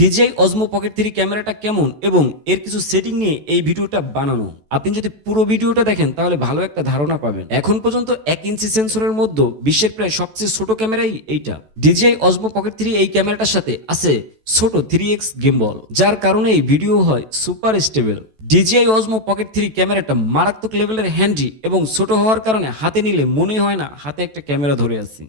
DJI Osmo pocket three ক্যামেরাটা কেমন এবং এর কিছু সেটিং নিয়ে এই ভিডিওটা বানানো? আপনি যদি পুরো ভিডিওটা দেখেন, তাহলে ভালো একটা ধারণা পাবেন। এখন পর্যন্ত এক ইঞ্চি সেন্সরের মধ্যে বিশ্বের প্রায় সবচেয়ে ছোট ক্যামেরাই এইটা। ডিজিআই অজমো পকেট থ্রি এই ক্যামেরাটার সাথে আছে ছোট থ্রি এক্স গেমবল যার কারণে এই ভিডিও হয় super stable DJI Osmo Pocket three ক্যামেরাটা মারাত্মক লেভেলের হ্যান্ডি এবং ছোট হওয়ার কারণে হাতে নিলে মনে হয় না হাতে একটা ক্যামেরা ধরে আছি।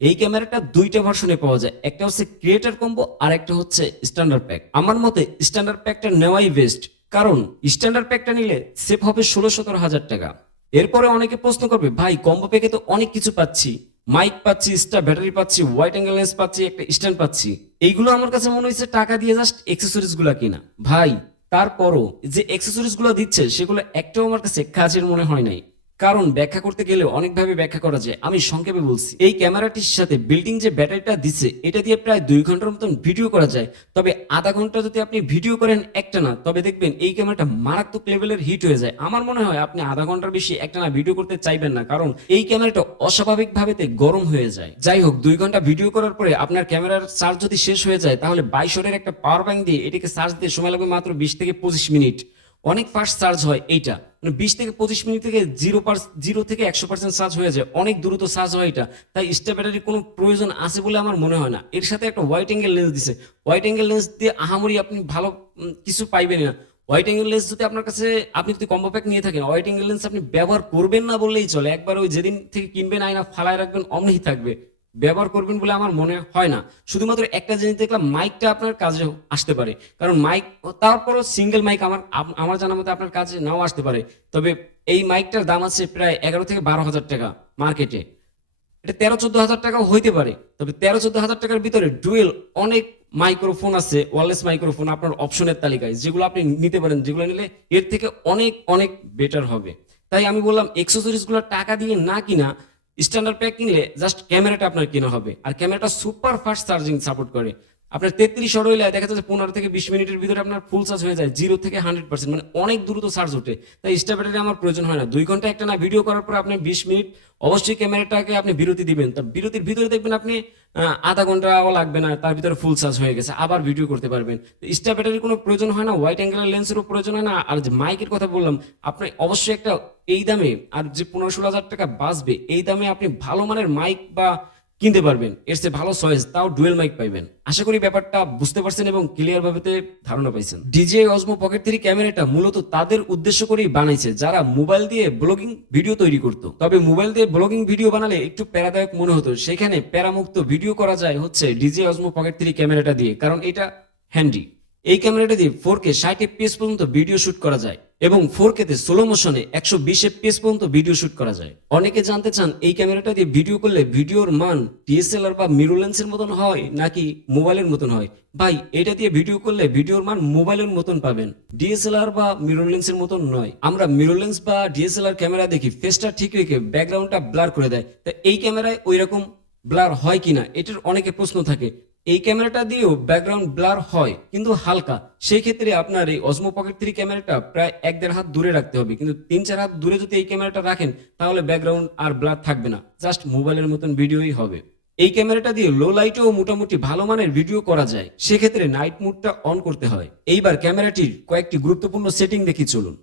এই ক্যামেরাটা দুইটা ভার্সনে পাওয়া যায়। একটা হচ্ছে ক্রিয়েটার কম্বো আর একটা হচ্ছে স্ট্যান্ডার্ড প্যাক আমার মতে স্ট্যান্ডার্ড প্যাকটা নেওয়াই বেস্ট কারণ স্ট্যান্ডার্ড প্যাকটা নিলে সেভ হবে ষোলো সতেরো হাজার টাকা। এরপরে অনেকে প্রশ্ন করবে, ভাই কম্বো প্যাকে তো অনেক কিছু পাচ্ছি। মাইক পাচ্ছি স্টার ব্যাটারি পাচ্ছি হোয়াইট অ্যাঙ্গেল লেন্স পাচ্ছি, একটা স্ট্যান্ড পাচ্ছি। এইগুলো আমার কাছে মনে হয়েছে টাকা দিয়ে জাস্ট এক্সেসরিজগুলা কিনা। ভাই, তারপরও যে এক্সেসরিজগুলো দিচ্ছে, সেগুলো একটাও আমার কাছে কাজের মনে হয় নাই। কারণ ব্যাখ্যা করতে গেলে অনেকভাবে ব্যাখ্যা করা যায়। আমি সংক্ষেপে বলছি, এই ক্যামেরাটির সাথে বিল্ডিং যে ব্যাটারিটা দিচ্ছে এটা দিয়ে প্রায় দুই ঘণ্টার মতন ভিডিও করা যায়। তবে আধা ঘণ্টা যদি আপনি ভিডিও করেন একটা না, তবে দেখবেন এই ক্যামেরাটা মারাত্মক লেভেলের হিট হয়ে যায়। আমার মনে হয় আপনি আধা ঘণ্টার বেশি একটা না ভিডিও করতে চাইবেন না, কারণ এই ক্যামেরাটা অস্বাভাবিক ভাবেতে গরম হয়ে যায়। যাই হোক, দুই ঘণ্টা ভিডিও করার পরে আপনার ক্যামেরার চার্জ যদি শেষ হয়ে যায়, তাহলে বাইশরের একটা পাওয়ার ব্যাংক দিয়ে এটাকে চার্জ দিয়ে সময় লাগবে মাত্র বিশ থেকে পঁচিশ মিনিট অনেক ফাস্ট চার্জ হয় এইটা। মানে বিশ থেকে পঁচিশ মিনিট থেকে জিরো পার জিরো থেকে একশো পার্সেন্ট চার্জ হয়ে যায়। অনেক দ্রুত চার্জ হয় এটা। তাই স্টে ব্যাটারির কোনো প্রয়োজন আছে বলে আমার মনে হয় না। এর সাথে একটা হোয়াইট অ্যাঙ্গেল লেন্স দিছে। হোয়াইট অ্যাঙ্গেল লেন্স দিয়ে আহামরি আপনি ভালো কিছু পাইবেন না। হোয়াইট অ্যাঙ্গেল লেন্স যদি আপনার কাছে, আপনি যদি কম্বো প্যাক নিয়ে থাকেন হোয়াইট অ্যাঙ্গেল লেন্স আপনি ব্যবহার করবেন না বললেই চলে। একবার ওই যেদিন থেকে কিনবেন, আয়না ফালায় রাখবেন অমনিই থাকবে। ব্যবহার করবেন বলে আমার মনে হয় না। শুধুমাত্র একটা জিনিস দেখলাম মাইকটা আপনার কাজে আসতে পারে। কারণ মাইক তারপরও সিঙ্গেল মাইক আমার আমার জানা মতে আপনার কাজে নাও আসতে পারে। তবে এই মাইকটার দাম আছে প্রায় এগারো থেকে বারো হাজার টাকা মার্কেটে এটা তেরো চোদ্দ হাজার টাকাও হইতে পারে। তবে তেরো চোদ্দ হাজার টাকার ভিতরে ডুয়েল অনেক মাইক্রোফোন আছে ওয়ারলেস মাইক্রোফোন আপনার অপশনের তালিকায়, যেগুলো আপনি নিতে পারেন, যেগুলো নিলে এর থেকে অনেক অনেক বেটার হবে। তাই আমি বললাম এক্সেসরিজগুলো টাকা দিয়ে না কিনা স্ট্যান্ডার্ড প্যাক কিনলে জাস্ট ক্যামেরাটা আপনার কেনা হবে। আর ক্যামেরাটা সুপার ফাস্ট চার্জিং সাপোর্ট করে। আপনার তেত্রিশ হইলে দেখা যাচ্ছে পনেরো থেকে বিশ মিনিটের ভিতরে আপনার ফুল চার্জ হয়ে যায় জিরো থেকে হান্ড্রেড পার্সেন্ট মানে অনেক দ্রুত চার্জ ওঠে। তাই স্টার ব্যাটারি আমার প্রয়োজন হয় না। দুই ঘণ্টা একটা না ভিডিও করার পর আপনি বিশ মিনিট অবশ্যই ক্যামেরাটাকে আপনি বিরতি দিবেন। তা বিরতির ভিতরে দেখবেন আপনি আধা ঘন্টাও লাগবে না, তার ভিতরে ফুল চার্জ হয়ে গেছে, আবার ভিডিও করতে পারবেন। স্টার ব্যাটারির কোনো প্রয়োজন হয় না হোয়াইট অ্যাঙ্গেলের লেন্সেরও প্রয়োজন হয় না, আর যে মাইকের কথা বললাম, আপনি অবশ্যই একটা এই দামে, আর যে পনেরো ষোলো হাজার টাকা বাঁচবে, এই দামে আপনি ভালো মানের মাইক বা কিনতে পারবেন। এর চেয়ে ভালো চয়েস তাও ডুয়েল মাইক পাইবেন। আশা করি ব্যাপারটা বুঝতে পারছেন এবং ক্লিয়ার ভাবে ধারণা পাইছেন। ডিজে অজমো পকেট থ্রি ক্যামেরাটা মূলত তাদের উদ্দেশ্য করেই বানাইছে, যারা মোবাইল দিয়ে ব্লগিং ভিডিও তৈরি করতো। তবে মোবাইল দিয়ে ব্লগিং ভিডিও বানালে একটু প্যারাদায়ক মনে হতো। সেখানে প্যারামুক্ত ভিডিও করা যায় হচ্ছে ডিজে অজমো পকেট থ্রি ক্যামেরাটা দিয়ে, কারণ এটা হ্যান্ডি এই ক্যামেরাটা দিয়ে ফোর কে ষাট এফপিএস পর্যন্ত ভিডিও শুট করা যায়। এবং ফোর কে তে স্লো মোশনে একশো বিশ এফপিএস পর্যন্ত ভিডিও শুট করা যায়। অনেকে জানতে চান এই ক্যামেরাটা দিয়ে ভিডিও করলে ভিডিওর মান ডিএসএলআর বা মিরো লেন্সের মতন হয় নাকি মোবাইলের মতন হয়? ভাই, এটা দিয়ে ভিডিও করলে ভিডিওর মান মোবাইলের মতন পাবেন। ডিএসএলআর বা মিরো লেন্সের মতন নয়। আমরা মিরো লেন্স বা ডিএসএলআর ক্যামেরা দেখি ফেসটা ঠিক রেখে ব্যাকগ্রাউন্ডটা ব্লার করে দেয়। তা এই ক্যামেরায় ওই রকম ব্লার হয় কিনা, এটার অনেকে প্রশ্ন থাকে। এই ক্যামেরাটা দিয়েও ব্যাকগ্রাউন্ড ব্লার হয়, কিন্তু হালকা। সেই ক্ষেত্রে আপনার এই অসমো পকেট থ্রি ক্যামেরাটা প্রায় এক দেড় হাত দূরে রাখতে হবে, কিন্তু তিন চার হাত দূরে যদি এই ক্যামেরাটা রাখেন, তাহলে ব্যাকগ্রাউন্ড আর ব্লার থাকবে না। জাস্ট মোবাইলের মতন ভিডিওই হবে। এই ক্যামেরাটা দিয়ে লো লাইটেও মোটামুটি ভালো মানের ভিডিও করা যায়। সেক্ষেত্রে নাইট মুডটা অন করতে হয়। এইবার ক্যামেরাটির কয়েকটি গুরুত্বপূর্ণ সেটিং দেখি, চলুন।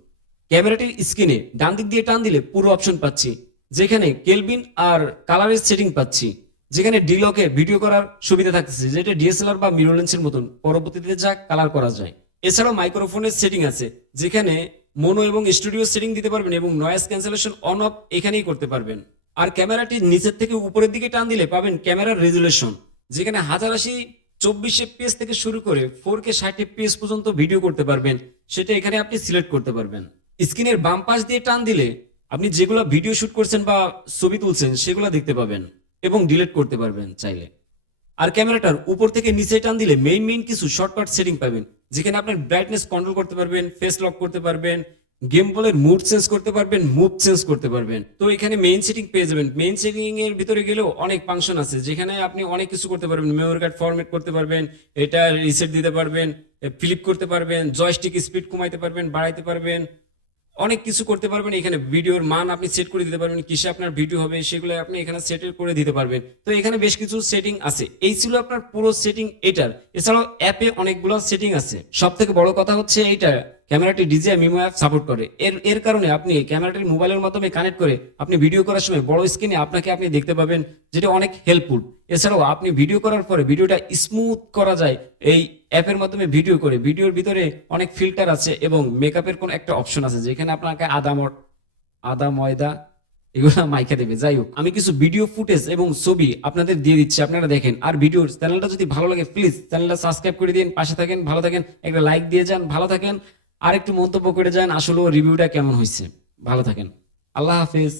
ক্যামেরাটির স্ক্রিনে ডান দিক দিয়ে টান দিলে পুরো অপশন পাচ্ছি, যেখানে কেলবিন আর কালারের সেটিং পাচ্ছি। যেখানে ডিলকে ভিডিও করার সুবিধা থাকতেছে, যেটা ডিএসএলআর বা মিরর লেন্সের মতন। পরবর্তীতে যা কালার করা যায়। এছাড়াও মাইক্রোফোনের সেটিং আছে, যেখানে মোনো এবং স্টুডিও সেটিং দিতে পারবেন এবং নয়েজ ক্যান্সেলেশন অন অফ এখানেই করতে পারবেন। আর ক্যামেরাটি নিচের থেকে উপরের দিকে টান দিলে পাবেন ক্যামেরার রেজুলেশন যেখানে হাজার আশি চব্বিশ এফপিএস থেকে শুরু করে ফোর কে ষাট এফপিএস পর্যন্ত ভিডিও করতে পারবেন। সেটা এখানে আপনি সিলেক্ট করতে পারবেন। স্ক্রিনের বাম পাশ দিয়ে টান দিলে আপনি যেগুলো ভিডিও শুট করছেন বা ছবি তুলছেন, সেগুলো দেখতে পাবেন। এবং ডিলিট করতে পারবেন চাইলে। আর ক্যামেরাটার উপর থেকে নিচে টান দিলে মেইন মেইন কিছু শর্টকাট সেটিং পাবেন, যেখানে আপনার ব্রাইটনেস কন্ট্রোল করতে পারবেন ফেস লক করতে পারবেন গেম বলের মুড চেঞ্জ করতে পারবেন মুভ চেঞ্জ করতে পারবেন। তো এখানে মেইন সেটিং পেয়ে যাবেন। মেইন সেটিং এর ভিতরে গেলেও অনেক ফাংশন আছে, যেখানে আপনি অনেক কিছু করতে পারবেন। মেমোরি কার্ড ফরম্যাট করতে পারবেন, এটা রিসেট দিতে পারবেন ফ্লিপ করতে পারবেন জয়স্টিক স্পিড কমাইতে পারবেন, বাড়াইতে পারবেন অনেক কিছু করতে পারবেন, এখানে ভিডিওর মান আপনি সেট করে দিতে পারবেন, কিসে আপনার ভিডিও হবে, সেগুলো আপনি এখানে সেট করে দিতে পারবেন। তো এখানে বেশ কিছু সেটিং আছে। এই ছিল আপনার পুরো সেটিং এটার। এছাড়াও অ্যাপে অনেকগুলো সেটিং আছে। সব থেকে বড় কথা হচ্ছে এইটা ক্যামেরাটি ডিজিআই মিমো অ্যাপ সাপোর্ট করে। এর এর কারণে আপনি ক্যামেরাটির মোবাইলের মাধ্যমে কানেক্ট করে আপনি ভিডিও করার সময় বড় স্ক্রিনে আপনাকে আপনি দেখতে পাবেন যেটা অনেক হেল্পফুল এছাড়াও আপনি ভিডিও করার পরে ভিডিওটা স্মুথ করা যায় এই অ্যাপের মাধ্যমে ভিডিও করে। ভিডিওর ভিতরে অনেক ফিল্টার আছে এবং মেকআপের কোনো একটা অপশন আছে যেখানে আপনাকে আদা আদা ময়দা এগুলো মাইকে দেবে। যাই হোক, আমি কিছু ভিডিও ফুটেজ এবং ছবি আপনাদের দিয়ে দিচ্ছি, আপনারা দেখেন। আর ভিডিওর চ্যানেলটা যদি ভালো লাগে প্লিজ চ্যানেলটা সাবস্ক্রাইব করে দিন পাশে থাকেন, ভালো থাকেন, একটা লাইক দিয়ে যান, ভালো থাকেন। আর একটু মন্তব্য করে যান আসলে রিভিউটা কেমন হয়েছে? ভালো থাকেন। আল্লাহ হাফিজ।